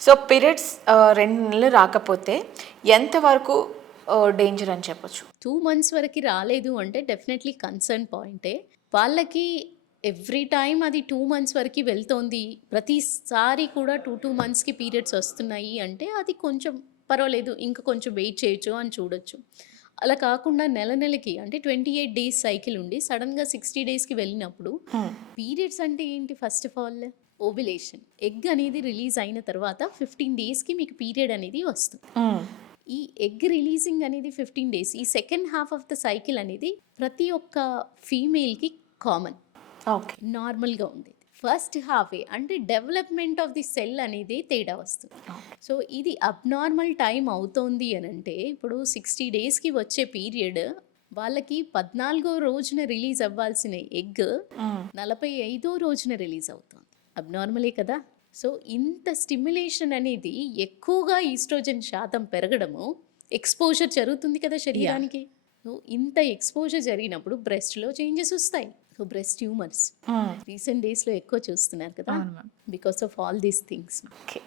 So periods 2 నెలలు రాకపోతే ఎంతవరకు డేంజర్ అని చెప్పొచ్చు? 2 మంత్స్ వరకు రాలేదు అంటే డెఫినెట్లీ కన్సర్న్ పాయింటే. వాళ్ళకి ఎవ్రీ టైమ్ అది 2 మంత్స్ వరకు వెళ్తోంది. ప్రతిసారి కూడా 2 మంత్స్‌కి పీరియడ్స్ వస్తున్నాయి అంటే అది కొంచెం పర్వాలేదు. ఇంక కొంచెం వెయిట్ చేయొచ్చు అని చూడొచ్చు. అలా కాకుండా నెల నెలకి అంటే 28 డేస్ సైకిల్ ఉండి సడెన్‌గా 60 డేస్‌కి వెళ్ళినప్పుడు పీరియడ్స్ అంటే ఏంటి first of all? Ovulation. Egg అనేది రిలీజ్ అయిన తర్వాత 15 డేస్‌కి మీకు పీరియడ్ అనేది వస్తుంది. ఈ ఎగ్ రిలీజింగ్ అనేది 15 డేస్. ఈ second half of the cycle అనేది ప్రతి ఒక్క ఫీమేల్‌కి కామన్. ఓకే. నార్మల్‌గా ఉండేది. ఫస్ట్ హాఫే అంటే డెవలప్‌మెంట్ ఆఫ్ ది సెల్ అనేది తేడా వస్తుంది. సో, ఇది అబ్‌నార్మల్ టైమ్ అవుతోంది అనంటే ఇప్పుడు 60 డేస్‌కి వచ్చే పీరియడ్ వాళ్ళకి 14 రోజున రిలీజ్ అవ్వాల్సిన ఎగ్ 45 రోజున రిలీజ్ అవుతుంది. అబ్‌నార్మలే కదా! సో, ఇంత స్టిమ్యులేషన్ అనేది ఎక్కువగా ఈస్ట్రోజన్ శాతం పెరగడము, ఎక్స్‌పోజర్ జరుగుతుంది కదా శరీరానికి. సో, ఇంత ఎక్స్‌పోజర్ జరిగినప్పుడు బ్రెస్ట్‌లో చేంజెస్ వస్తాయి. సో, బ్రెస్ట్ ట్యూమర్స్ రీసెంట్ డేస్‌లో ఎక్కువ చూస్తున్నారు కదా! అవును ma'am. Because of all these things. Okay.